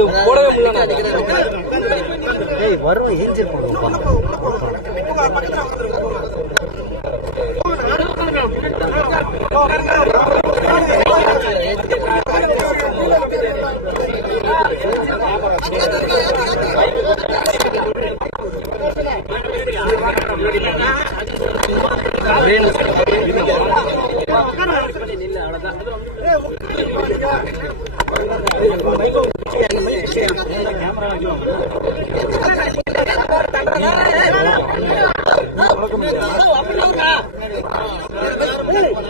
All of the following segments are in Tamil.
இது போடவே முடியல. ஏய் வரும் ஏஞ்சல் போடுவோம்ப்பா வக்பு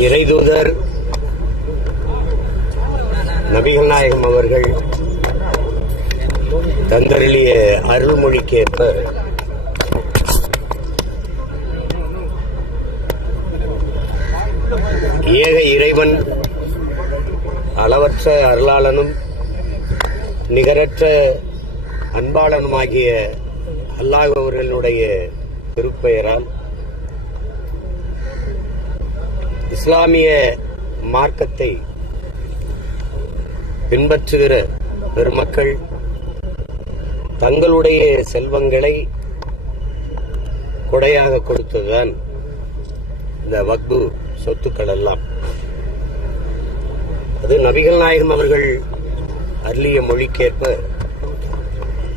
இறைதூதர் நபிகள் நாயகம் அவர்கள் தந்தருளிய அருள்மொழிக்கேற்ப ஏக இறைவன் அளவற்ற அருளாளனும் நிகரற்ற அன்பாளனுமாகிய அல்லாஹ் அவர்களுடைய திருப்பெயரால் இஸ்லாமிய மார்க்கத்தை பின்பற்றுகிற பெருமக்கள் தங்களுடைய செல்வங்களை கொடையாக கொடுத்ததுதான் இந்த வக்பு சொத்துக்கள் எல்லாம். அது நபிகள் நாயகம் அவர்கள் அருளிய மொழிக்கேற்ப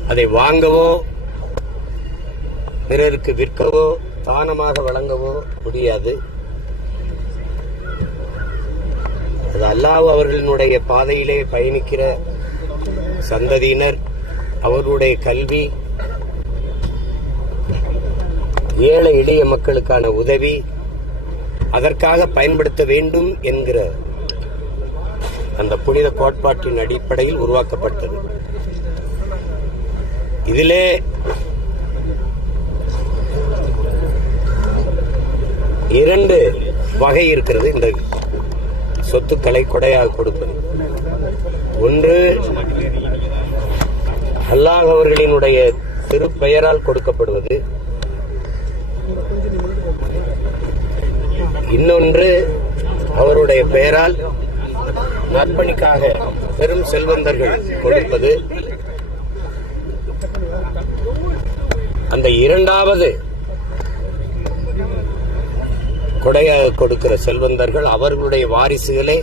அதை வாங்கவோ பிறருக்கு விற்கவோ தானமாக வழங்கவோ முடியாது அது அல்லாஹ் அவர்களினுடைய பாதையிலே பயணிக்கிற சந்ததியினர் அவர்களுடைய கல்வி ஏழை எளிய மக்களுக்கான உதவி அதற்காக பயன்படுத்த வேண்டும் என்கிற அந்த புனித கோட்பாட்டின் அடிப்படையில் உருவாக்கப்பட்டது. இதிலே இரண்டு வகை இருக்கிறது இந்த சொத்துக்களை கொடையாக கொடுப்பது. ஒன்று அல்லாஹ் அவர்களினுடைய திருப்பெயரால் கொடுக்கப்படுவது. இன்னொன்று அவருடைய பெயரால் நற்பணிக்காக பெரும் செல்வந்தர்கள் கொடுப்பது. அந்த இரண்டாவது கொடையாக கொடுக்கிற செல்வந்தர்கள் அவர்களுடைய வாரிசுகளே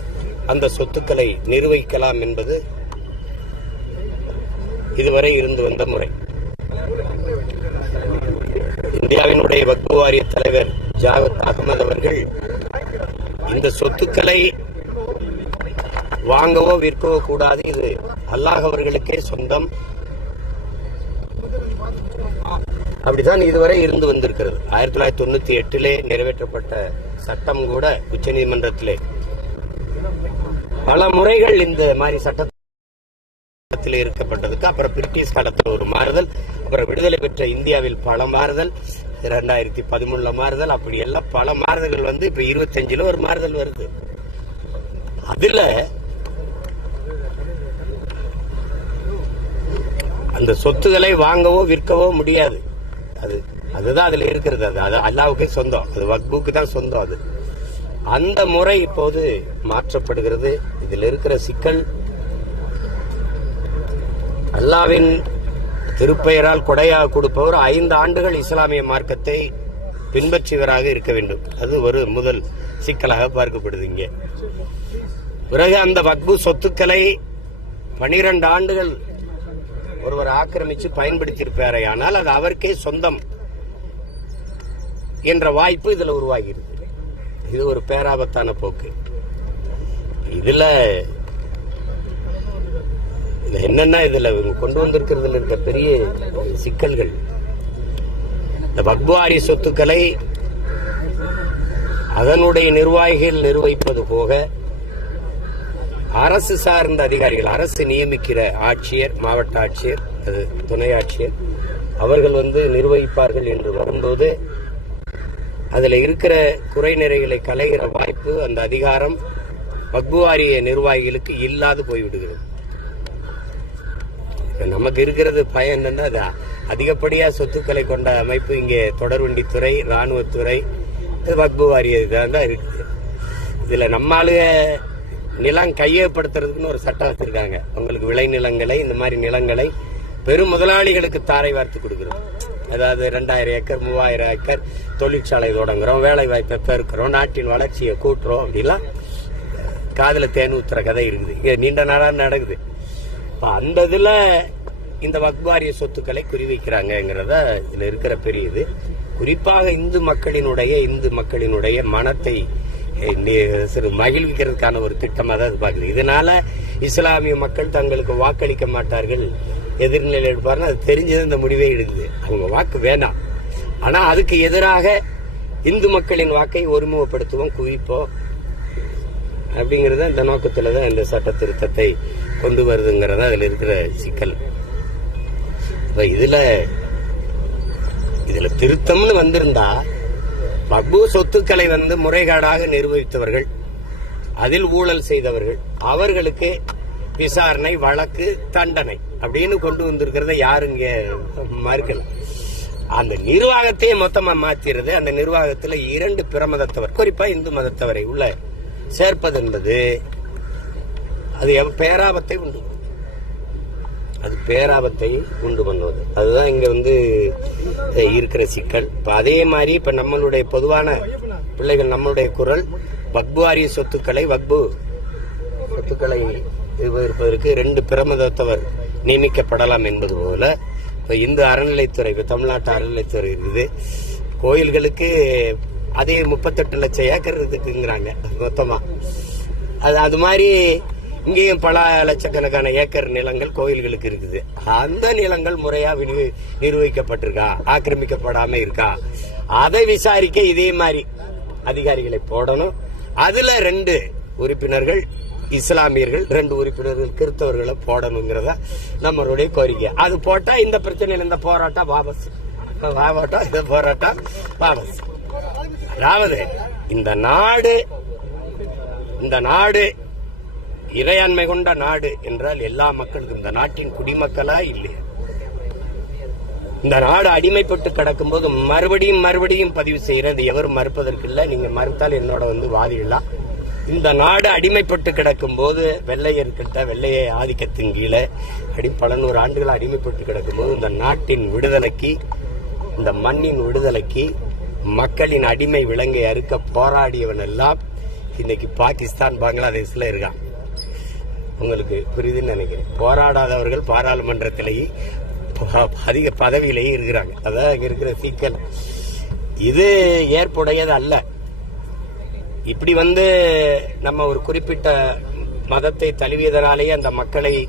அந்த சொத்துக்களை நிர்வகிக்கலாம் என்பது இதுவரை இருந்து வந்த முறை. இந்தியாவினுடைய வக்பு வாரிய தலைவர் ஜாவத் அகமது அவர்கள் இந்த சொத்துக்களை வாங்கவோ விற்கவோ கூடாது இது அல்லாஹ் அவர்களுக்கே சொந்தம். அப்படிதான் இதுவரை இருந்து வந்திருக்கிறது. ஆயிரத்தி தொள்ளாயிரத்தி தொண்ணூத்தி எட்டிலே நிறைவேற்றப்பட்ட சட்டம் கூட உச்சநீதிமன்றத்திலே. பல முறைகள் இந்த மாதிரி சட்டத்தில் இருக்கப்பட்டதுக்கு அப்புறம் பிரிட்டிஷ் காலத்தில் ஒரு மாறுதல் அப்புறம் விடுதலை பெற்ற இந்தியாவில் பல மாறுதல் இரண்டாயிரத்தி பதிமூணுல மாறுதல் அப்படி எல்லாம் பல மாறுதல்கள் வந்து இப்ப இருபத்தஞ்சுல ஒரு மாறுதல் வருது. அதுல அந்த சொத்துக்களை வாங்கவோ விற்கவோ முடியாது. அது அதுதான் அதில் இருக்கிறது. அது அது அல்லாவுக்கே சொந்தம். அது வக்புக்கு தான் சொந்தம் அது. அந்த முறை இப்போது மாற்றப்படுகிறது. இதில் இருக்கிற சிக்கல் அல்லாவின் திருப்பெயரால் கொடையாக கொடுப்பவர் ஐந்து ஆண்டுகள் இஸ்லாமிய மார்க்கத்தை பின்பற்றியவராக இருக்க வேண்டும். அது ஒரு முதல் சிக்கலாக பார்க்கப்படுது இங்கே. பிறகு அந்த வக்பு சொத்துக்களை பனிரெண்டு ஆண்டுகள் ஒருவர் ஆக்கிரமிச்சு பயன்படுத்தியிருப்பாரே ஆனால் அது அவருக்கே சொந்தம் என்ற வாய்ப்பு இதுல உருவாகிறது இது ஒரு பேராபத்தான போக்கு. இதுல இது என்னன்னா இதுல கொண்டு வந்திருக்கிறதுல இருக்க பெரிய சிக்கல்கள். இந்த பக்வாரி சொத்துக்களை அதனுடைய நிர்வாகிகள் நிர்வகிப்பது போக அரசு சார்ந்த அதிகாரிகள் அரசு நியமிக்கிற ஆட்சியர் மாவட்ட ஆட்சியர் அது துணை ஆட்சியர் அவர்கள் வந்து நிர்வகிப்பார்கள் என்று வரும்போது அதில் இருக்கிற குறை நிறைகளை களைகிற வாய்ப்பு அந்த அதிகாரம் வக்பு வாரிய நிர்வாகிகளுக்கு இல்லாது போய்விடுகிறது. நமக்கு இருக்கிறது பயன் என்னன்னா அதிகப்படியாக சொத்துக்களை கொண்ட அமைப்பு இங்கே தொடர்வண்டித்துறை ராணுவத்துறை இது வாரிய இதாக தான் இருக்குது. இதில் நம்மளுக நிலம் கையகப்படுத்துறதுக்குன்னு ஒரு சட்டம் வச்சிருக்காங்க. உங்களுக்கு விளைநிலங்களை இந்த மாதிரி நிலங்களை பெரும் முதலாளிகளுக்கு தாரை வார்த்து கொடுக்குறோம். அதாவது ரெண்டாயிரம் ஏக்கர் மூவாயிரம் ஏக்கர் தொழிற்சாலை தொடங்குறோம் வேலை வாய்ப்பை பெருக்கிறோம் நாட்டின் வளர்ச்சியை கூட்டுறோம் அப்படிலாம். காதில் தேன் ஊத்துற கதை இருக்குது. இங்கே நீண்ட நாளாக நடக்குது. அந்த இதில் இந்த வக்பாரிய சொத்துக்களை குறிவைக்கிறாங்கிறத இதில் இருக்கிற பெரிய இது குறிப்பாக இந்து மக்களினுடைய இந்து மக்களினுடைய மனத்தை சிறு மகிழ்விக்கிறதுக்கான ஒரு திட்டமாக தான் இது பார்க்குது. இதனால இஸ்லாமிய மக்கள் தங்களுக்கு வாக்களிக்க மாட்டார்கள் எதிர்நிலை எடுப்பாருன்னு அது தெரிஞ்சது இந்த முடிவே எடுக்குது. அவங்க வாக்கு வேணாம். ஆனால் அதுக்கு எதிராக இந்து மக்களின் வாக்கை ஒருமுகப்படுத்துவோம் குவிப்போம். அப்படிங்கிறத இந்த நோக்கத்தில் தான் இந்த சட்ட திருத்தத்தை கொண்டு வருதுங்கிறத அதில் இருக்கிற சிக்கல். இப்போ இதில் இதில் திருத்தம்னு வந்திருந்தா மக்பூ சொத்துக்களை வந்து முறைகேடாக நிர்வகித்தவர்கள் அதில் ஊழல் செய்தவர்கள் அவர்களுக்கு விசாரணை வழக்கு தண்டனை அப்படின்னு கொண்டு வந்திருக்கிறத யாரும் இங்கே மறுக்கல. அந்த நிர்வாகத்தையே மொத்தமா மாத்திரது. அந்த நிர்வாகத்துல இரண்டு பிற மதத்தவர் குறிப்பா இந்து மதத்தவரை உள்ள சேர்ப்பது என்பது அது பேராபத்தை உண்டு. அது பேராபத்தை உண்டு பண்ணுவது. அதுதான் இங்க வந்து இருக்கிற சிக்கல். இப்போ அதே மாதிரி இப்ப நம்மளுடைய பொதுவான பிள்ளைகள் நம்மளுடைய குரல் வக்பு வாரிய சொத்துக்களை வக்பு சொத்துக்களை இருப்பதற்கு ரெண்டு பிரமதத்தவர் நியமிக்கப்படலாம் என்பது போல இப்போ இந்து அறநிலைத்துறை இப்போ தமிழ்நாட்டு அறநிலைத்துறை இருக்குது. கோயில்களுக்கு அதே முப்பத்தெட்டு லட்சம் ஏக்கர் இருக்குங்கிறாங்க மொத்தமாக அது அது மாதிரி இங்கேயும் பல லட்சக்கணக்கான ஏக்கர் நிலங்கள் கோயில்களுக்கு இருக்குது. அந்த நிலங்கள் முறையா விநியோ- நிர்வகிக்கப்பட்டிருக்கா? ஆக்கிரமிக்கப்படாம இருக்கா? அதை விசாரிக்க இதே மாதிரி அதிகாரிகளை போடணும். அதுல ரெண்டு உறுப்பினர்கள் இஸ்லாமியர்கள் ரெண்டு உறுப்பினர்கள் கிறிஸ்தவர்களை போடணுங்கிறத நம்மளுடைய கோரிக்கை. அது போட்டா இந்த பிரச்சனையில் இந்த போராட்டம் வாபஸ். வாபட்டா இந்த போராட்டம் வாபஸ். அதாவது இந்த நாடு இந்த நாடு இறையாண்மை கொண்ட நாடு என்றால் எல்லா மக்களுக்கும் இந்த நாட்டின் குடிமக்களா இல்லையா? இந்த நாடு அடிமைப்பட்டு கிடக்கும்போது மறுபடியும் மறுபடியும் பதிவு செய்யறது எவரும் மறுப்பதற்கு இல்லை நீங்க மறுத்தால் என்னோட வந்து வாதிடலாம். இந்த நாடு அடிமைப்பட்டு கிடக்கும் போது வெள்ளையர்கிட்ட வெள்ளைய ஆதிக்கத்தின் கீழே அடி பல நூறு ஆண்டுகள் அடிமைப்பட்டு கிடக்கும் போது இந்த நாட்டின் விடுதலைக்கு இந்த மண்ணின் விடுதலைக்கு மக்களின் அடிமை விலங்கை அறுக்க போராடியவன் எல்லாம் இன்னைக்கு பாகிஸ்தான் பங்களாதேஷ்ல இருக்கான். உங்களுக்கு புரியுதுன்னு நினைக்கிறேன். போராடாதவர்கள் பாராளுமன்றத்திலேயே அதிக பதவியிலேயே இருக்கிறாங்க. அதான் இங்க இருக்கிற சிக்கல். இது ஏற்புடையது அல்ல. இப்படி வந்து நம்ம ஒரு குறிப்பிட்ட மதத்தை தழுவியதனாலேயே அந்த மக்களை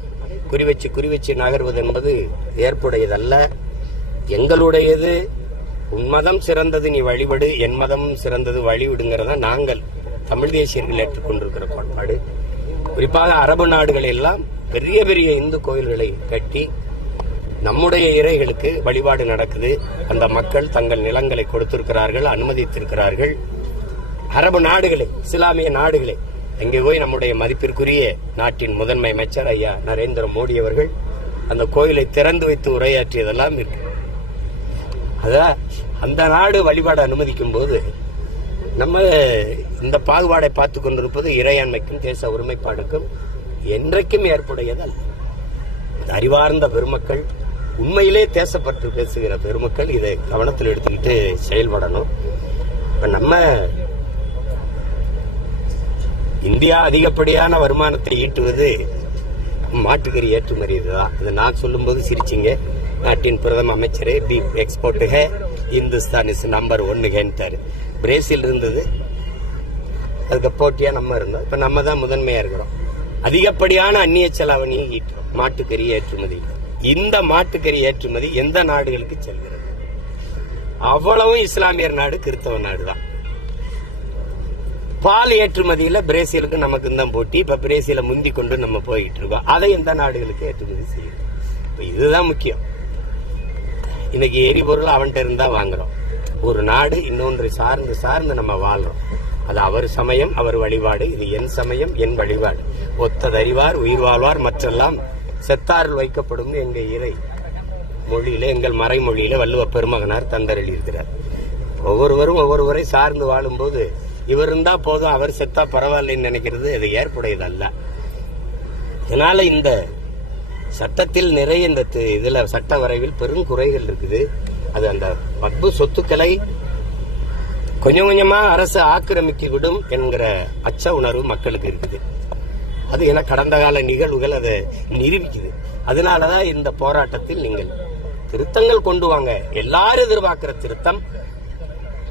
குறிவச்சு குறிவச்சு நகர்வது என்பது ஏற்புடையதல்ல. எங்களுடையது உன் மதம் சிறந்தது நீ வழிபடு என் மதமும் சிறந்தது வழிவிடுங்கிறத நாங்கள் தமிழ் தேசியர்கள் ஏற்றுக்கொண்டிருக்கிற கோட்பாடு. குறிப்பாக அரபு நாடுகள் எல்லாம் பெரிய பெரிய இந்து கோயில்களை கட்டி நம்முடைய இறைகளுக்கு வழிபாடு நடக்குது. அந்த மக்கள் தங்கள் நிலங்களை கொடுத்திருக்கிறார்கள் அனுமதித்திருக்கிறார்கள். அரபு நாடுகளை இஸ்லாமிய நாடுகளை அங்கே போய் நம்முடைய மதிப்பிற்குரிய நாட்டின் முதன்மை அமைச்சர் ஐயா நரேந்திர மோடி அவர்கள் அந்த கோயிலை திறந்து வைத்து உரையாற்றியதெல்லாம் இருக்கு. அதான் அந்த நாடு வழிபாடு அனுமதிக்கும் போது நம்ம இந்த பாகுபாடை பார்த்து கொண்டிருப்பது இறையாண்மைக்கும் தேச ஒருமைப்பாடுக்கும் என்றைக்கும் ஏற்புடையதல்ல. அறிவார்ந்த பெருமக்கள் உண்மையிலே தேசப்பற்று பேசுகிற பெருமக்கள் இதை கவனத்தில் எடுத்துக்கிட்டு செயல்படணும். இப்போ நம்ம இந்தியா அதிகப்படியான வருமானத்தை ஈட்டுவது மாட்டுக்கறி ஏற்றுமதி தான் இது நான் சொல்லும்போது சிரிச்சிங்க. நாட்டின் பிரதம அமைச்சரே பீஃப் எக்ஸ்போர்ட்டுக ஹே இந்துஸ்தான் இஸ் நம்பர் ஒன்னுகன்ட்டாரு. பிரேசில் இருந்தது. அதுக்கு போட்டியாக நம்ம இருந்தோம். இப்போ நம்ம தான் முதன்மையாக இருக்கிறோம். அதிகப்படியான அந்நிய செலாவணியை ஈட்டுறோம். மாட்டுக்கறி ஏற்றுமதி. இந்த மாட்டுக்கறி ஏற்றுமதி எந்த நாடுகளுக்கு செல்கிறது? அவ்வளவும் இஸ்லாமியர் நாடு கிறிஸ்தவ நாடு தான் பால் ஏற்றுமதியில் பிரேசிலுக்கு நமக்கு தான் போட்டி. இப்போ பிரேசிலை முந்தி கொண்டு நம்ம போயிட்டு இருக்கோம். அதை எந்த நாடுகளுக்கு ஏற்றுமதி செய்யணும்? இப்போ இதுதான் முக்கியம். இன்னைக்கு எரிபொருள் அவன்கிட்ட இருந்தா வாங்குறோம். ஒரு நாடு இன்னொன்று சார்ந்து சார்ந்து நம்ம வாழ்றோம். அது அவர் சமயம் அவர் வழிபாடு இது என் சமயம் என் வழிபாடு. ஒத்ததறிவார் உயிர் வாழ்வார் மற்றெல்லாம் செத்தாரில் வைக்கப்படும் எங்க இறை மொழியில எங்கள் மறைமொழியில வள்ளுவ பெருமகனார் தந்தரளி இருக்கிறார். ஒவ்வொருவரும் ஒவ்வொருவரை சார்ந்து வாழும்போது இவர் இருந்தா போதும் அவர் செத்தா பரவாயில்லைன்னு நினைக்கிறது அது ஏற்புடையதல்ல. இதனால இந்த சட்டத்தில் நிறைய இந்த இதில் சட்ட வரைவில் பெரும் குறைகள் இருக்குது. அது அந்த பத்பு சொத்துக்களை கொஞ்சம் கொஞ்சமாக அரசு ஆக்கிரமிக்கிவிடும் என்கிற அச்ச உணர்வு மக்களுக்கு இருக்குது. அது என கடந்த கால நிகழ்வுகள் அதை நிரூபிக்குது. அதனால தான் இந்த போராட்டத்தில் நீங்கள் திருத்தங்கள் கொண்டு வாங்க. எல்லாரும் எதிர்பார்க்கிற திருத்தம்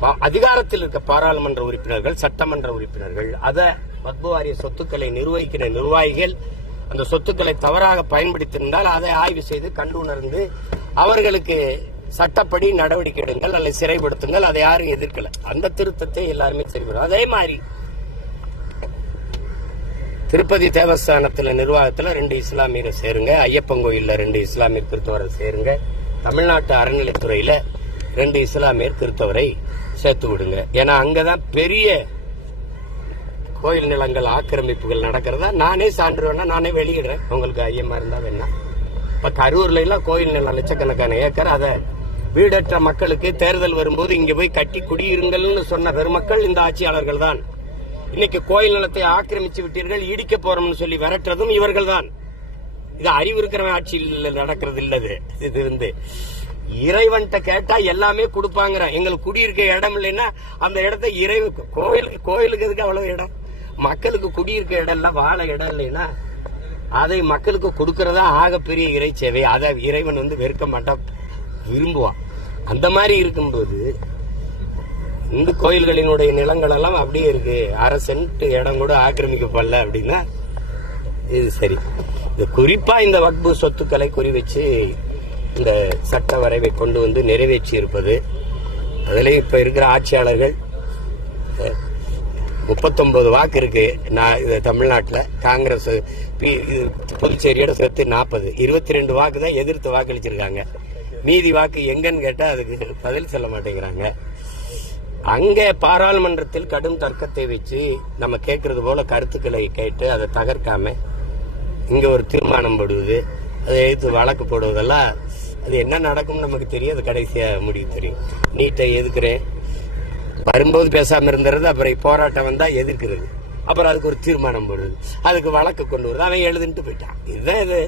பா- அதிகாரத்தில் இருக்க பாராளுமன்ற உறுப்பினர்கள் சட்டமன்ற உறுப்பினர்கள் அதை பத்மவாரிய வாரிய சொத்துக்களை நிர்வகிக்கிற நிர்வாகிகள் அந்த சொத்துக்களை தவறாக பயன்படுத்தியிருந்தால் அதை ஆய்வு செய்து கண்டுணர்ந்து அவர்களுக்கு சட்டப்படி நடவடிக்கை எடுங்கள் அல்லது சிறைப்படுத்துங்கள். அதை யாரும் எதிர்க்கல. அந்த திருத்தத்தை எல்லாருமே சரிபடும். அதே மாதிரி திருப்பதி தேவஸ்தானத்தில் நிர்வாகத்தில் ரெண்டு இஸ்லாமியரை சேருங்க. ஐயப்பன் கோயிலில் ரெண்டு இஸ்லாமியர் கிறிஸ்தவரை சேருங்க. தமிழ்நாட்டு அறநிலைத்துறையில் ரெண்டு இஸ்லாமியர் கிறிஸ்தவரை சேர்த்து விடுங்க. ஏன்னா அங்கதான் பெரிய கோயில் நிலங்கள் ஆக்கிரமிப்புகள் நடக்கிறதா? நானே சான்று வேணா நானே வெளியிடுறேன். உங்களுக்கு ஐயமா இருந்தா வேணா. இப்ப கரூர்ல எல்லாம் கோயில் நிலம் லட்சக்கணக்கான ஏக்கர். அதை வீடற்ற மக்களுக்கு தேர்தல் வரும்போது இங்க போய் கட்டி குடியிருங்கள்னு சொன்ன பெருமக்கள் இந்த ஆட்சியாளர்கள் தான் இன்னைக்கு கோயில் நிலத்தை ஆக்கிரமிச்சு விட்டீர்கள் இடிக்க போறோம்னு சொல்லி விரட்டுறதும் இவர்கள் தான் இது அறிவு இருக்கிறவன் ஆட்சியில் நடக்கிறது இல்லது. இது வந்து இறைவன்கிட்ட கேட்டா எல்லாமே கொடுப்பாங்கிற எங்களுக்கு குடியிருக்க இடம் இல்லைன்னா அந்த இடத்த இறைவன் கோயிலுக்கு கோயிலுக்கு எதுக்கு அவ்வளவு இடம்? மக்களுக்கு குடியிருக்க இடம் இல்லை வாழ இடம் இல்லைன்னா அதை மக்களுக்கு கொடுக்கறதா ஆகப்பெரிய இறை சேவை. அதை இறைவன் வந்து வெறுக்க மாட்டான் விரும்புவான். அந்த மாதிரி இருக்கும்போது இந்து கோயில்களினுடைய நிலங்கள் எல்லாம் அப்படியே இருக்கு. அரை சென்ட் இடம் கூட ஆக்கிரமிக்கப்படல அப்படின்னா இது சரி. இது குறிப்பா இந்த வக்பு சொத்துக்களை குறி வச்சு இந்த சட்ட வரைவை கொண்டு வந்து நிறைவேற்றி இருப்பது அதுல இப்ப இருக்கிற ஆட்சியாளர்கள் முப்பத்தொம்பது வாக்கு இருக்கு. நான் இது தமிழ்நாட்டில். காங்கிரஸ் பி- இது புதுச்சேரியோட சேர்த்து நாற்பது இருபத்தி ரெண்டு வாக்கு தான் எதிர்த்து வாக்களிச்சிருக்காங்க. மீதி வாக்கு எங்கன்னு கேட்டால் அதுக்கு பதில் சொல்ல மாட்டேங்கிறாங்க. அங்கே பாராளுமன்றத்தில் கடும் தர்க்கத்தை வச்சு நம்ம கேட்கறது போல கருத்துக்களை கேட்டு அதை தகர்க்காம இங்கே ஒரு தீர்மானம் போடுவது அதை எடுத்து வழக்கு போடுவதெல்லாம் அது என்ன நடக்கும் நமக்கு தெரியும் அது கடைசியாக முடிவு தெரியும். நீட்டை எதுக்குறேன் வரும்போது பேசாமல் இருந்துறது அப்புறம் போராட்டம் வந்தால் எதிர்க்கிறது. அப்புறம் அதுக்கு ஒரு தீர்மானம் போடுறது. அதுக்கு வழக்கு கொண்டு வருது. அவன் எழுதுன்ட்டு போயிட்டான். இதுதான் இது.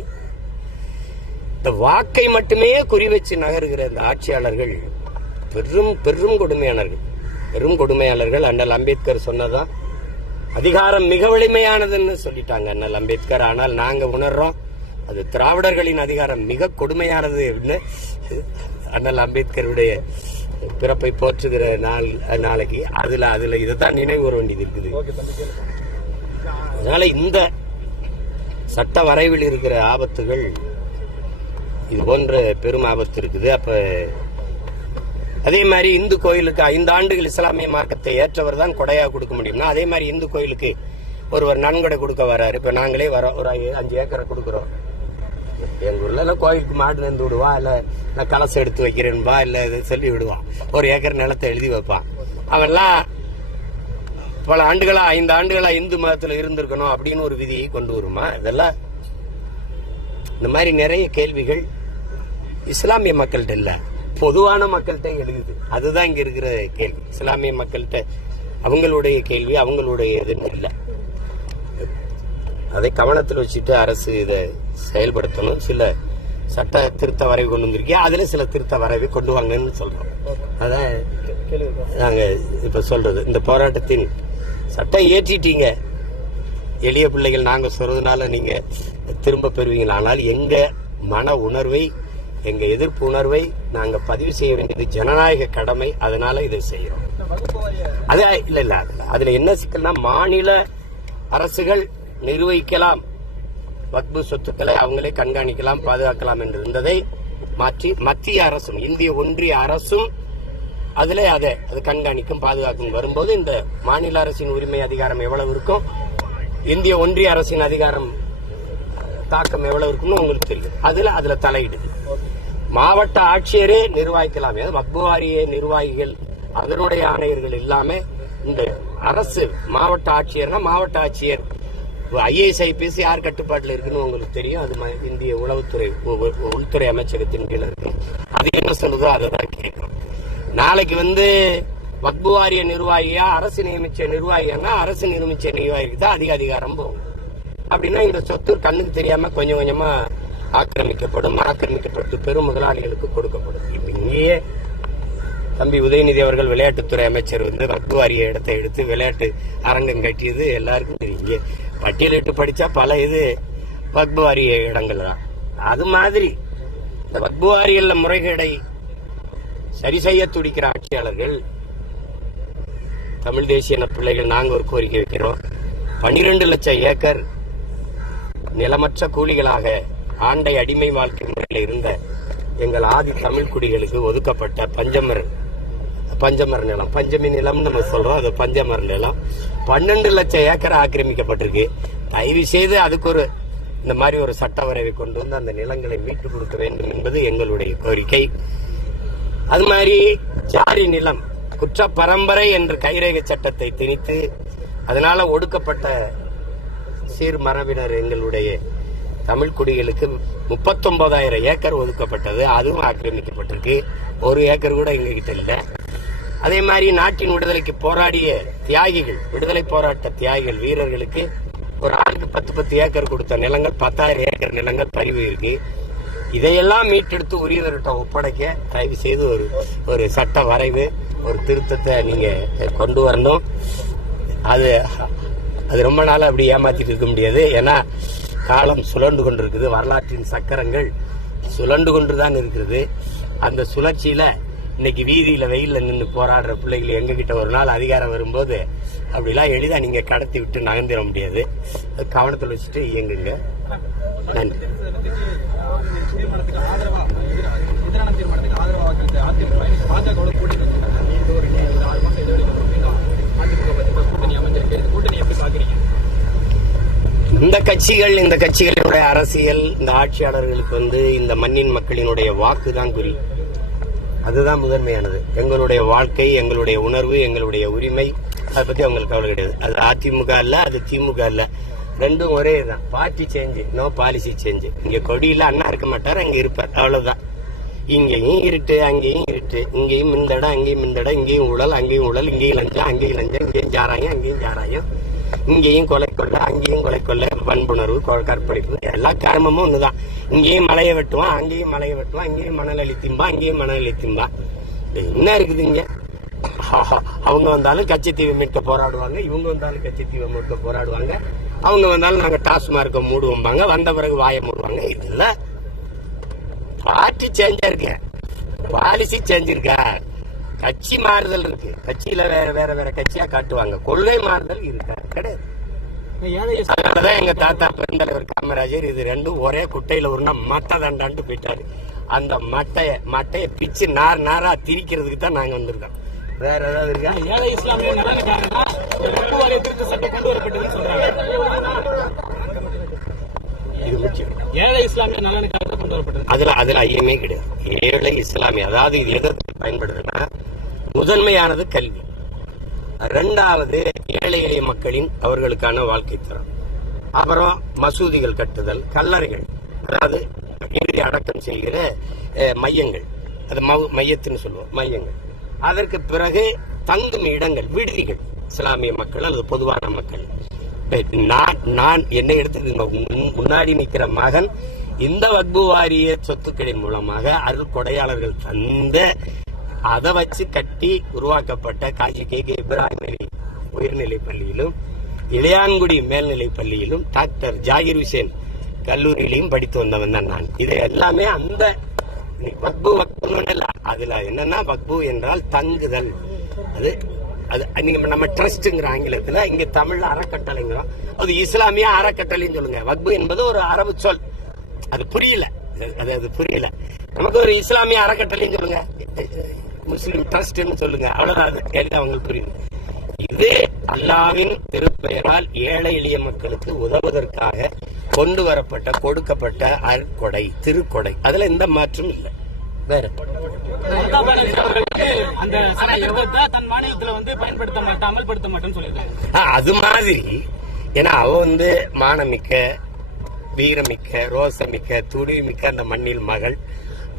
இந்த வாக்கை மட்டுமே குறி வச்சு நகருகிற இந்த ஆட்சியாளர்கள் பெரும் பெரும் கொடுமையாளர்கள். பெரும் கொடுமையாளர்கள். அண்ணல் அம்பேத்கர் சொன்னதான் அதிகாரம் மிக வலிமையானதுன்னு சொல்லிட்டாங்க அண்ணல் அம்பேத்கர். ஆனால் நாங்க உணர்றோம் அது திராவிடர்களின் அதிகாரம் மிக கொடுமையானது அண்ணல் அம்பேத்கருடைய பிறப்பை போற்றுகிற நாள் நாளைக்கு அதுல அதுல இதைத்தான் நினைவு கூற வேண்டியது இருக்குது. அதனால இந்த சட்ட வரைவில் இருக்கிற ஆபத்துகள் இது போன்ற பெரும் ஆபத்து இருக்குது. அப்ப அதே மாதிரி இந்து கோயிலுக்கு ஐந்து ஆண்டுகள் இஸ்லாமிய மார்க்கத்தை ஏற்றவர் தான் கொடையா கொடுக்க முடியும்னா அதே மாதிரி இந்து கோயிலுக்கு ஒருவர் நன்கொடை கொடுக்க வராரு. இப்ப நாங்களே வரோம் ஒரு அஞ்சு ஏக்கரை கொடுக்குறோம். எங்க ஊர்ல எல்லாம் கோயிலுக்கு மாடு நின்று விடுவான் இல்ல நான் கலசம் எடுத்து வைக்கிறேன்பா இல்ல இது சொல்லி விடுவான். ஒரு ஏக்கர் நிலத்தை எழுதி வைப்பான். அவெல்லாம் பல ஆண்டுகளா ஐந்து ஆண்டுகளா இந்து மதத்துல இருந்திருக்கணும் அப்படின்னு ஒரு விதியை கொண்டு வருமா? இதெல்லாம் இந்த மாதிரி நிறைய கேள்விகள் இஸ்லாமிய மக்கள்கிட்ட இல்ல. பொதுவான மக்கள்கிட்ட எழுதுது. அதுதான் இங்க இருக்கிற கேள்வி. இஸ்லாமிய மக்கள்கிட்ட அவங்களுடைய கேள்வி அவங்களுடைய இதுன்னு இல்லை. அதை கவனத்தில் வச்சுட்டு அரசு இதை செயல்படுத்தணும். சில சட்ட திருத்த வரைவு கொண்டு வந்திருக்கேன் அதில் சில திருத்த வரைவை கொண்டு வாங்கன்னு சொல்கிறோம் அதான் நாங்கள் இப்போ சொல்கிறது இந்த போராட்டத்தின் சட்டம் ஏற்றிட்டீங்க. எளிய பிள்ளைகள் நாங்கள் சொல்கிறதுனால நீங்கள் திரும்ப பெறுவீங்களா? ஆனால் எங்கள் மன உணர்வை எங்கள் எதிர்ப்பு உணர்வை நாங்கள் பதிவு செய்ய வேண்டியது ஜனநாயக கடமை. அதனால இதை செய்கிறோம் அது இல்லை இல்லை அதில் அதில் என்ன சிக்கல்னா மாநில அரசுகள் நிர்வகிக்கலாம். வக்பு சொத்துக்களை அவங்களே கண்காணிக்கலாம் பாதுகாக்கலாம் என்று இருந்ததை மாற்றி மத்திய அரசும் இந்திய ஒன்றிய அரசும் அதில் அதை அது கண்காணிக்கும் பாதுகாக்கும் வரும்போது இந்த மாநில அரசின் உரிமை அதிகாரம் எவ்வளவு இருக்கும் இந்திய ஒன்றிய அரசின் அதிகாரம் தாக்கம் எவ்வளவு இருக்கும்னு உங்களுக்கு தெரியும். அதில் அதில் தலையிடுது. மாவட்ட ஆட்சியரே நிர்வகிக்கலாம். வக்பு வாரிய நிர்வாகிகள் அதனுடைய ஆணையர்கள் இல்லாமல் இந்த அரசு மாவட்ட ஆட்சியர்னா மாவட்ட ஆட்சியர். ஐஏஎஸ் ஐபிஎஸ் யார் கட்டுப்பாட்டில் இருக்குன்னு உங்களுக்கு தெரியும். அது மாதிரி இந்திய உளவுத்துறை உ- உள்துறை அமைச்சகத்தின் கீழே இருக்கு அது என்ன சொல்லுதோ அதை தான் கேட்கும் நாளைக்கு வந்து வக்பு வாரிய நிர்வாகியா அரசு நியமிச்ச நிர்வாகியானா அரசு நியமிச்ச நிர்வாகிக்கு தான் அதிக அதிகாரம் போகும். அப்படின்னா இந்த சொத்து கண்ணுக்கு தெரியாம கொஞ்சம் கொஞ்சமா ஆக்கிரமிக்கப்படும் ஆக்கிரமிக்கப்பட்டு பெரும் முதலாளிகளுக்கு கொடுக்கப்படும். இப்ப இங்கேயே தம்பி உதயநிதி அவர்கள் விளையாட்டுத்துறை அமைச்சர் வந்து வக்பு வாரிய இடத்தை எடுத்து விளையாட்டு அரங்கம் கட்டியது எல்லாருக்கும் தெரியும். பட்டியலிட்டு படித்தா பல இது வக்பு வாரிய இடங்கள் தான். அது மாதிரி. இந்த வக்பு வாரியல்ல முறைகேடை சரி செய்ய துடிக்கிற ஆட்சியாளர்கள் தமிழ் தேசிய பிள்ளைகள் நாங்கள் ஒரு கோரிக்கை வைக்கிறோம். பனிரெண்டு லட்சம் ஏக்கர் நிலமற்ற கூலிகளாக ஆண்டை அடிமை வாழ்க்கை முறையில் இருந்த எங்கள் ஆதி தமிழ் குடிகளுக்கு ஒதுக்கப்பட்ட பஞ்சமர் பஞ்சமர் நிலம். பஞ்சமி நிலம்னு நம்ம சொல்றோம். அது பஞ்சமர் நிலம். பன்னெண்டு லட்சம் ஏக்கர் ஆக்கிரமிக்கப்பட்டிருக்கு. தயவு செய்து அதுக்கு ஒரு இந்த மாதிரி ஒரு சட்ட வரைவை கொண்டு வந்து அந்த நிலங்களை மீட்டு கொடுக்க வேண்டும் என்பது எங்களுடைய கோரிக்கை. அது மாதிரி ஜாரி நிலம் குற்ற பரம்பரை என்ற கைரேகை சட்டத்தை திணித்து அதனால ஒடுக்கப்பட்ட சீர் மரபினர் எங்களுடைய தமிழ் குடிகளுக்கு முப்பத்தொன்பதாயிரம் ஏக்கர் ஒதுக்கப்பட்டது. அதுவும் ஆக்கிரமிக்கப்பட்டிருக்கு. ஒரு ஏக்கர் கூட எங்ககிட்ட இல்லை. அதே மாதிரி நாட்டின் விடுதலைக்கு போராடிய தியாகிகள் விடுதலை போராட்ட தியாகிகள் வீரர்களுக்கு ஒரு ஆளுக்கு பத்து பத்து ஏக்கர் கொடுத்த நிலங்கள் பத்தாயிரம் ஏக்கர் நிலங்கள் பறிவு இருக்கு. இதையெல்லாம் மீட்டெடுத்து உரியவர்கிட்ட ஒப்படைக்க தயவு செய்து ஒரு ஒரு சட்ட வரைவு ஒரு திருத்தத்தை நீங்க கொண்டு வரணும். அது அது ரொம்ப நாள் அப்படி ஏமாத்திட்டு இருக்க முடியாது. ஏன்னா காலம் சுழண்டு கொண்டிருக்குது. வரலாற்றின் சக்கரங்கள் சுழண்டு கொண்டுதான் இருக்கிறது. அந்த சுழற்சியில இன்னைக்கு வீதியில வெயில்ல நின்று போராடுற பிள்ளைகள் எங்க கிட்ட ஒரு நாள் அதிகாரம் வரும்போது அப்படிலாம் எளிதா நீங்க கடத்தி விட்டு நகர்ந்துட முடியாது. கவனத்தில் வச்சுட்டு இயங்குங்க. நன்றி. இந்த கட்சிகள் இந்த கட்சிகளினுடைய அரசியல் இந்த ஆட்சியாளர்களுக்கு வந்து இந்த மண்ணின் மக்களினுடைய வாக்கு தான் குறி. அதுதான் முதன்மையானது. எங்களுடைய வாழ்க்கை எங்களுடைய உணர்வு எங்களுடைய உரிமை அதை பத்தி அவங்களுக்கு கவலை கிடையாது. அது அதிமுக இல்ல அது திமுக இல்ல ரெண்டும் ஒரே தான் party change no policy change இங்க கொடியில அண்ணா இருக்க மாட்டார் அங்க இருப்பார். அவ்வளவுதான். இங்கேயும் இருட்டு அங்கேயும் இருட்டு. இங்கேயும் மிந்தடம் அங்கேயும் மிந்தடம் இங்கேயும் உழல் அங்கேயும் உழல் இங்கேயும் லஞ்சம் அங்கேயும் லஞ்சம் இங்கேயும் ஜாராயம் அங்கேயும் ஜாராயம். இங்கேயும் கொலை கொள்ள அங்கேயும் கொலை கொள்ள வன்புணர்வு கற்பழிப்பு எல்லா காரணமும் ஒண்ணுதான். இங்கேயும் மலையை வெட்டுவான் அங்கேயும் மலையை வெட்டுவான் இங்கேயும் மணல் அள்ளி அங்கேயும் மணல் அள்ளி என்ன இருக்குது இங்க? அவங்க வந்தாலும் கச்சத்தீவை மீட்க போராடுவாங்க இவங்க வந்தாலும் கச்சத்தீவை மீட்க போராடுவாங்க. அவங்க வந்தாலும் நாங்க டாஸ்மார்க்க மூடுவோம்பாங்க வந்த பிறகு வாயை மூடுவாங்க. இதுல பார்ட்டி சேஞ்சா இருக்கு. பாலிசி சேஞ்ச் இருக்கா? கட்சி மாறுதல் இருக்கு. கட்சியில வேற வேற வேற கட்சியா காட்டுவாங்க. கொள்கை மாறுதல் இருக்காது. கிடையாது. அதனாலதான் எங்க தாத்தா பெருந்தலைவர் காமராஜர் இது ரெண்டும் ஒரே குட்டையில உருண்டா மட்டை தண்டாண்டு போயிட்டாரு. அந்த மட்டைய மட்டைய பிச்சு நார் நாரா திரிக்கிறதுக்கு தான் நாங்க வந்திருக்கோம். வேற ஏதாவது இருக்கா ஏழை இஸ்லாமிய நலனுக்காக தான் இந்த வக்பு வாரிய திருத்த சட்டம் கொண்டு வரப்பட்டதுன்னு சொல்றாங்க இது முக்கியம். ஏழை இஸ்லாமிய நலனுக்காக கொண்டு வரப்பட்டது அதுல அதுல ஐயமே கிடையாது. ஏழை இஸ்லாமிய அதாவது இது எதற்கு பயன்படுதுன்னா முதன்மையானது கல்வி. ரெண்டாவது ஏழை எளிய மக்களின் அவர்களுக்கான வாழ்க்கை தரம். அப்புறம் மசூதிகள் கட்டுதல் கல்லறைகள் அதாவது இறுதி அடக்கம் செய்கிற மையங்கள். அது மையத்துன்னு சொல்லுவோம் மையங்கள். அதற்கு பிறகு தங்கும் இடங்கள் விடுதிகள் இஸ்லாமிய மக்கள் அல்லது பொதுவான மக்கள். நான் நான் என்னை எடுத்துக்கோங்க முன்னாடி நிற்கிற மகன் இந்த வக்பு வாரிய சொத்துக்களின் மூலமாக அருள் கொடையாளர்கள் தந்த அதை வச்சு கட்டி உருவாக்கப்பட்ட காஞ்சி கே. கே. இப்ராஹிம் அலி உயர்நிலைப் பள்ளியிலும் இளையான்குடி மேல்நிலைப் பள்ளியிலும் டாக்டர் ஜாகிர் ஹுசேன் கல்லூரியிலையும் படித்து வந்தவன் தான் நான். இது எல்லாமே அந்த வக்பு வக்புன்னு அதுல என்னன்னா வக்பு என்றால் தங்குதல். அது அது நீங்கள் நம்ம ட்ரஸ்ட்டுங்கிற ஆங்கிலத்தில் இங்கே தமிழ் அறக்கட்டளைங்கிறோம் அது இஸ்லாமிய அறக்கட்டளைன்னு சொல்லுங்க. வக்பு என்பது ஒரு அரபு சொல். அது புரியல. அது அது புரியல. நமக்கு ஒரு இஸ்லாமிய அறக்கட்டளைன்னு சொல்லுங்க. முஸ்லீம் ட்ரஸ்ட்னு சொல்லுங்க. அவ்வளோதான் அது அவங்களுக்கு புரியுது. இது அல்லாவின் திருப்பெயரால் ஏழை எளிய மக்களுக்கு உதவுவதற்காக கொண்டு வரப்பட்ட கொடுக்கப்பட்ட அற்கொடை திருக்கொடை. அதில் எந்த மாற்றம் இல்லை. வேற மம்தா பானர்ஜி அவர்களுக்கு அந்த சட்டத்தை தன் மாநிலத்துல வந்து பயன்படுத்த மாட்டேன் அமல்படுத்த மாட்டேன்னு சொல்லியிருக்காங்க ஆ, அது மாதிரி ஏன்னா அவ வந்து மானமிக்க வீரமிக்க ரோசமிக்க துணிமிக்க அந்த மண்ணில் மகள்.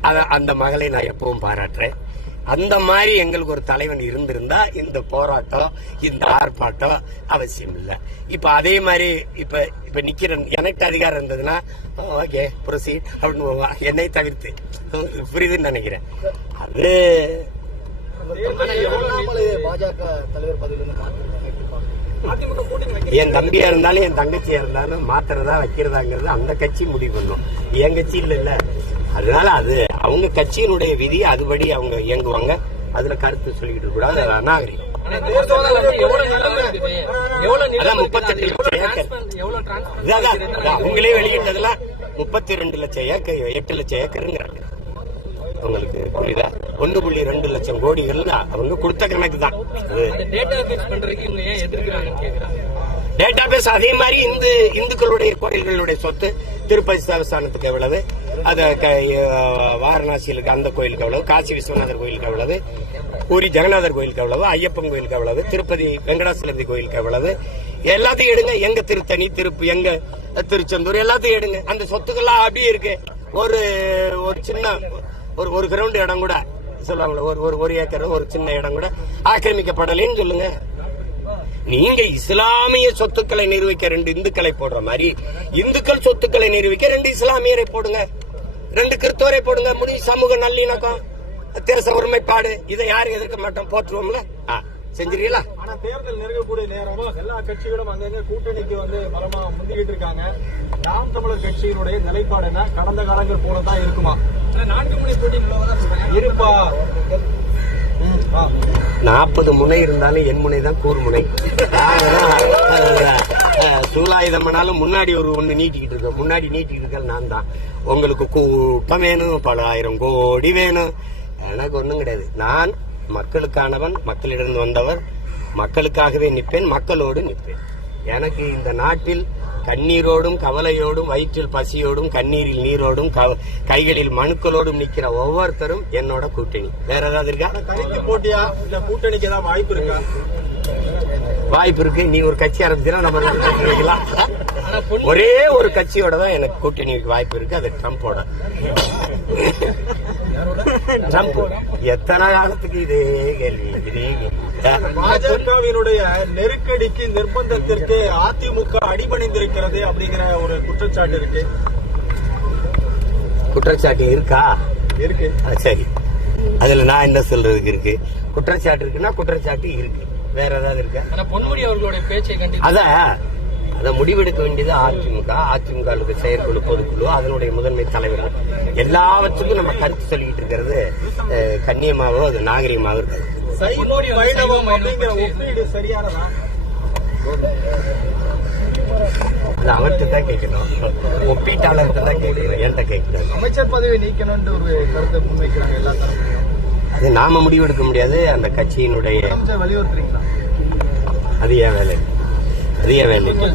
அத- அந்த மகளை நான் எப்பவும் பாராட்டுறேன். அந்த மாதிரி எங்களுக்கு ஒரு தலைவன் இருந்திருந்தா இந்த போராட்டம் இந்த ஆர்ப்பாட்டம் அவசியம் இல்லை. இப்ப அதே மாதிரி இப்ப இப்ப நிக்கிற எனக்கு அதிகாரம் இருந்ததுன்னா ஓகே ப்ரொசீட் அப்படின்னு என்னை தவிர்த்து புரியுதுன்னு நினைக்கிறேன். அது பாஜக தலைவர் பதவியிலிருந்து என் தம்பியா இருந்தாலும் என் தங்கச்சியா இருந்தாலும் மாத்துறதா வைக்கிறதாங்கிறது அந்த கட்சி முடிவு பண்ணும். என் கட்சி இல்லைல்ல இல்ல. அதனால அது அவங்க கட்சியினுடைய விதி அதுபடி அவங்க இயங்குவாங்க. அதுல கருத்து சொல்லிக்கிட்டு கூடாது அநாகரிகம். அவங்களே வெளியிட்டதெல்லாம் முப்பத்தி ரெண்டு லட்சம் ஏக்கர். எட்டு லட்சம் ஏக்கருங்கிறாங்க. உங்களுக்கு புரியுதா? ஒன்று புள்ளி ரெண்டு லட்சம் கோடிகள் அவங்க கொடுத்த கணக்கு தான். டேட்டா பேஸ் அதே மாதிரி இந்து இந்துக்களுடைய கோயில்களுடைய சொத்து திருப்பதி தேவஸ்தானத்துக்கு எவ்வளவு? அதை க- இருக்க அந்த கோயிலுக்கு அவ்வளவு காசி விஸ்வநாதர் கோயிலுக்கு அவ்வளவு பூரி ஜெகநாதர் கோயிலுக்கு அவ்வளவு ஐயப்பன் கோயிலுக்கு அவ்வளவு திருப்பதி வெங்கடாசலந்தி கோயிலுக்கு அவ்வளவு. எல்லாத்தையும் எடுங்க. எங்க திருத்தணி திருப்பு எங்க திருச்செந்தூர் எல்லாத்தையும் எடுங்க. அந்த சொத்துக்கள்லாம் அப்படியே இருக்கு. ஒரு ஒரு சின்ன ஒரு ஒரு கிரவுண்ட் இடம் கூட சொல்லுவாங்களே ஒரு ஒரு ஒரு ஏக்கர் ஒரு சின்ன இடம் கூட ஆக்கிரமிக்கப்படலைன்னு சொல்லுங்க. நீங்க இஸ்லாமிய சொத்துக்களை நிரூபிக்க ரெண்டு இந்துக்களை போடுற மாதிரி இந்துக்கள் சொத்துக்களை நிரூபிக்க ரெண்டு இஸ்லாமியரை போடுங்க. ரெண்டு கிறிஸ்தவரை போடுங்க. முடியும் சமூக நல்லிணக்கம். தேச ஒருமைப்பாடு. இதை யாரும் எதிர்க்க மாட்டோம். போற்றுவோம்ல? ஆ, செஞ்சிருக்கீங்களா ஆனா தேர்தல் நெருங்கக்கூடிய நேரமா எல்லா கட்சிகளும் அங்கங்க கூட்டணிக்கு வந்து பலமா முந்திக்கிட்டு இருக்காங்க. நாம் தமிழர் கட்சியினுடைய நிலைப்பாடு என்ன? கடந்த காலங்கள் போலதான் இருக்குமா? நான்கு முனை போட்டி இருப்பா. நாற்பது முனை இருந்தாலும் என் முனை. தான் கூர் சூலாயுதம் பண்ணாலும் முன்னாடி ஒரு ஒன்று நீட்டிக்கிட்டு இருக்கேன் முன்னாடி நீட்டிக்கிட்டு இருக்கேன் நான் தான். உங்களுக்கு கூட்டம் வேணும் பல ஆயிரம் கோடி வேணும். எனக்கு ஒன்றும் கிடையாது. நான் மக்களுக்கானவன் மக்களிடம் வந்தவர் மக்களுக்காகவே நிற்பேன் மக்களோடு நிற்பேன். எனக்கு இந்த நாட்டில் கண்ணீரோடும் கவலையோடும் வயிற்றில் பசியோடும் கண்ணீரில் நீரோடும் கைகளில் மனுக்களோடும் நிக்கிற ஒவ்வொருத்தரும் என்னோட கூட்டணி. வேற ஏதாவது இருக்கா? தனித்து போட்டியா? இல்ல கூட்டணிக்கு ஏதாவது வாய்ப்பு இருக்கா? வாய்ப்பு இருக்கு. நீ ஒரு கட்சி ஆரம்பிச்சுனா நம்ம வைக்கலாம். ஒரே ஒரு கட்சியோட தான் எனக்கு கூட்டணிக்கு வாய்ப்பு இருக்கு. அது ட்ரம்ப்போட ட்ரம்ப். எத்தனை காலத்துக்கு இதே கேள்வி. பாஜகவினுடைய நெருக்கடிக்கு நிர்பந்தத்திற்கு அதிமுக அடிபணிந்திருக்கிறது அப்படிங்கிற ஒரு குற்றச்சாட்டு இருக்கு. குற்றச்சாட்டு இருக்கா? இருக்கு. சரி. அதுல நான் என்ன சொல்றதுக்கு இருக்கு? குற்றச்சாட்டு இருக்குன்னா குற்றச்சாட்டு இருக்கு. வேற ஏதாவது இருக்கா? பொன்முடி அவர்களுடைய பேச்சை கண்டு அத அத முடிவெடுக்க வேண்டியது அதிமுக. அதிமுக செயற்குழு பொதுக்குழு அதனுடைய முதன்மை தலைவர்கள். எல்லாவற்றுக்கும் நம்ம கருத்து சொல்லிக்கிட்டு இருக்கிறது அஹ், கண்ணியமாவோ அது நாகரிகமாவோ இருக்காது. அவர்கிட்ட தான் கேட்கணும். ஒப்பீட்டாளர்கிட்ட தான் கேட்கணும். என்கிட்ட கேட்கணும். அமைச்சர் பதவியை நீக்கணும்னு ஒரு கருத்தை முன்வைக்கிறாங்க எல்லா தரப்பும் அது நாம முடிவெடுக்க முடியாது. அந்த கட்சியினுடைய அமைச்சர் அது ஏன் வேலை? அது ஏன் வேலை? நம்ம